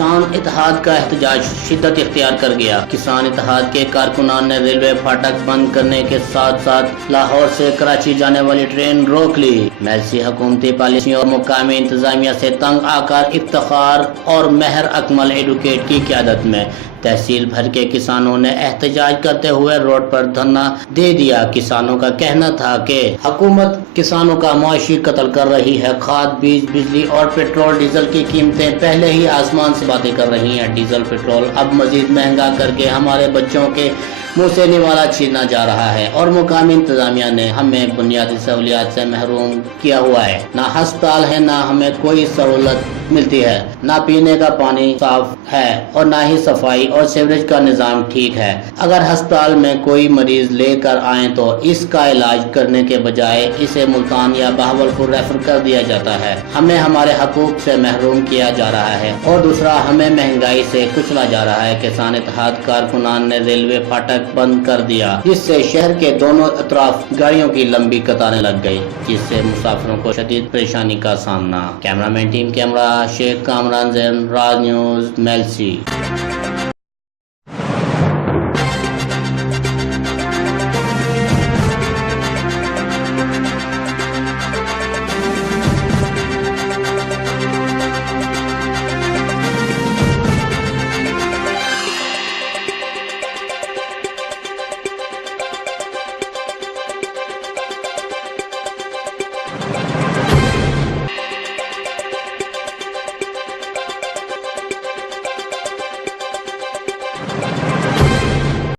किसान इत्तेहाद का एहतजाज शिद्दत इख्तियार कर गया। किसान इत्तेहाद के कारकुनान ने रेलवे फाटक बंद करने के साथ साथ लाहौर से कराची जाने वाली ट्रेन रोक ली। मेलसी हुकूमती पॉलिसियों और मुकामी इंतजामिया से तंग आकर इफ्तिखार और मेहर अकमल एडवोकेट की क़यादत में तहसील भर के किसानों ने एहतजाज करते हुए रोड पर धरना दे दिया। किसानों का कहना था कि हुकूमत किसानों का मुआशी कत्ल कर रही है। खाद, बीज, बिजली और पेट्रोल डीजल की कीमतें पहले ही आसमान से बातें कर रही हैं। डीजल पेट्रोल अब मजीद महंगा करके हमारे बच्चों के मुँह से निवाला छीना जा रहा है और मुकामी इंतजामिया ने हमें बुनियादी सहूलियात से महरूम किया हुआ है। ना अस्पताल है, ना हमें कोई सहूलत मिलती है, ना पीने का पानी साफ है और ना ही सफाई और सीवरेज का निज़ाम ठीक है। अगर अस्पताल में कोई मरीज लेकर आए तो इसका इलाज करने के बजाय इसे मुल्तान या बहावलपुर रेफर कर दिया जाता है। हमें हमारे हकूक से महरूम किया जा रहा है और दूसरा हमें महंगाई से कुचला जा रहा है। किसान इत्तेहाद कारकुनान ने रेलवे फाटक बंद कर दिया, जिससे शहर के दोनों अतराफ गाड़ियों की लंबी कतारें लग गई, जिससे मुसाफिरों को शदीद परेशानी का सामना। Cameraman team camera Sheikh Kamran Jain, Raj news, Mailsi.